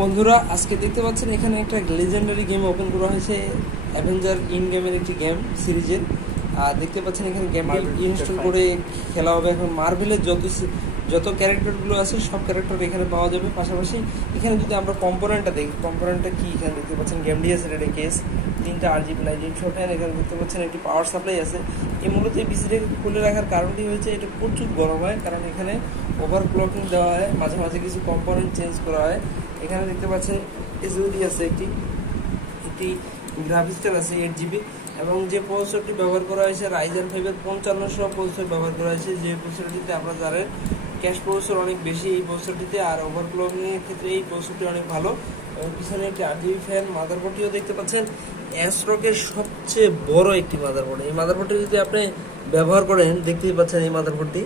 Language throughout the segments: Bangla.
বন্ধুরা আজকে দেখতে পাচ্ছেন এখানে একটা লেজেন্ডারি গেম ওপেন করা হয়েছে অ্যাভেঞ্জার ইন গেমের একটি গেম সিরিজের। আর দেখতে পাচ্ছেন এখানে গেমটি ইনস্টল করে খেলা হবে। এখন মার্ভেলের যত ক্যারেক্টারগুলো আছে সব ক্যারেক্টার এখানে পাওয়া যাবে। পাশাপাশি এখানে যদি আমরা কম্পোনেন্টটা দেখি, কম্পোনেন্টটা কি এখানে দেখতে পাচ্ছেন গেমডি আছে, রেডে কেস 3টা RGB লাইটিং শো ফ্যান, এখানে দেখতে পাচ্ছেন একটি পাওয়ার সাপ্লাই আছে। এই মূলত এই পিসিটাকে খুলে রাখার কারণটি হয়েছে এটা প্রচুর গরম হয়, কারণ এখানে ওভারক্লকিং দেওয়া হয়, মাঝে মাঝে কিছু কম্পোনেন্ট চেঞ্জ করা হয়। এখানে দেখতে পাচ্ছেন এসওডি আছে, একটি গ্রাফিক্সটার আছে 8GB, এবং যে প্রসেসরটি ব্যবহার করা হয়েছে রাইজেন 5-এর 5500 প্রসেসর ব্যবহার করা হয়েছে। যে প্রসেসরটিতে আপনারা জানেন ক্যাশ প্রসেসর অনেক বেশি এই প্রসেসরটিতে, আর ওভারক্লকিংয়ের ক্ষেত্রে এই প্রসেসরটি অনেক ভালো। এবং পিছনে একটি RGB ফ্যান, মাদারবোর্ডটিও দেখতে পাচ্ছেন অ্যাসরকের সবচেয়ে বড় একটি মাদারবোর্ড। এই মাদারবোর্ডটি যদি আপনি ব্যবহার করেন, দেখতেই পাচ্ছেন এই মাদারবোর্ডটি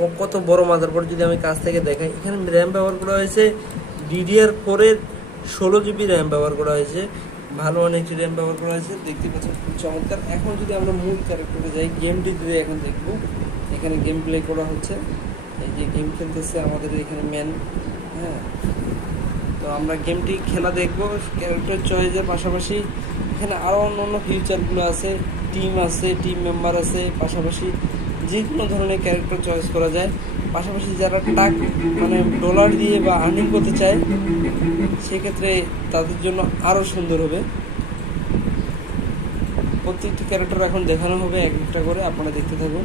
ও কত বড় মাদারবোর্ড। যদি আমি কাছ থেকে দেখাই, এখানে র্যাম ব্যবহার করা হয়েছে DDR4-এর 16GB র্যাম ব্যবহার করা হয়েছে, ভালো অনেকটি র্যাম ব্যবহার করা হয়েছে। দেখতে পাচ্ছেন খুব চমৎকার। এখন যদি আমরা মূল ক্যারেক্টারে যাই, গেমটি দিয়ে এখন দেখবো। এখানে গেম প্লে করা হচ্ছে, এই যে গেম খেলতেছে আমাদের এখানে ম্যান। হ্যাঁ, তো আমরা গেমটি খেলা দেখবো ক্যারেক্টার চয়েসের পাশাপাশি। এখানে আরও অন্য ফিউচারগুলো আছে, টিম আছে, টিম মেম্বার আছে, পাশাপাশি যে কোনো ধরনের ক্যারেক্টার চয়েস করা যায়। পাশাপাশি যারা ডলার দিয়ে বা আর্নিং করতে চায় সেক্ষেত্রে তাদের জন্য আরও সুন্দর হবে। প্রত্যেকটি ক্যারেক্টার এখন দেখানো হবে এক একটা করে, আপনারা দেখতে থাকুন।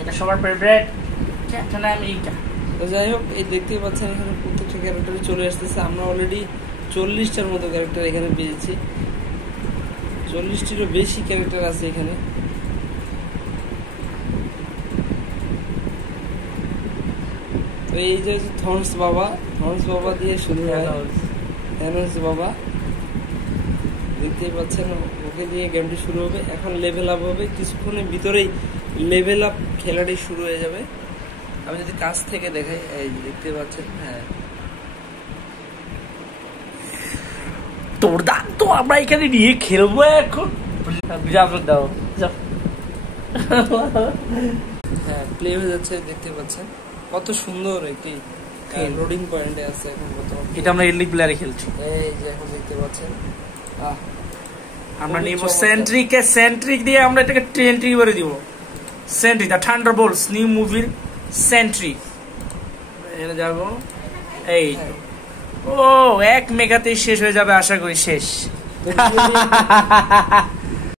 এটা সবার ফেভারিট ক্যাপ্টেন আমেরিকা। তো যাই হোক, এই দেখতেই পাচ্ছেন এখানে প্রত্যেকটা ক্যারেক্টারই চলে আসতেছে। আমরা অলরেডি 40টার মতো ক্যারেক্টার এখানে পেয়েছি, 40টিরও বেশি ক্যারেক্টার আছে এখানে। তো এই যে থনস বাবা দিয়ে শুরু হয়, থ্যানোস বাবা দেখতেই পাচ্ছেন, ওকে দিয়ে গেমটি শুরু হবে। এখন লেভেল আপ হবে, কিছুক্ষণের ভিতরেই লেভেল আপ খেলাটি শুরু হয়ে যাবে। আমি যদি কাছ থেকে দেখাই, এই দেখতে পাচ্ছেন, হ্যাঁ তোর দাম তো আমরা এখানে নিয়ে খেলবো এখন। দাও হ্যাঁ, প্লে হয়ে যাচ্ছে, দেখতে পাচ্ছেন কত সুন্দর একটি লোডিং পয়েন্টে আছে এখন বর্তমানে। এটা আমরা এলিট প্লেয়ারে খেলছি। এই যে এখন দেখতে পাচ্ছেন আমরা নিব সেন্ট্রিক দিয়ে আমরা এটাকে ট্রেন্ট্রি করে দিব। সেন্ট্রি দা থান্ডারবোল্টস নিউ মুভির সেন্ট্রি। এখানে যাব, এই ও 1 মেগাতেই শেষ হয়ে যাবে আশা করি। শেষ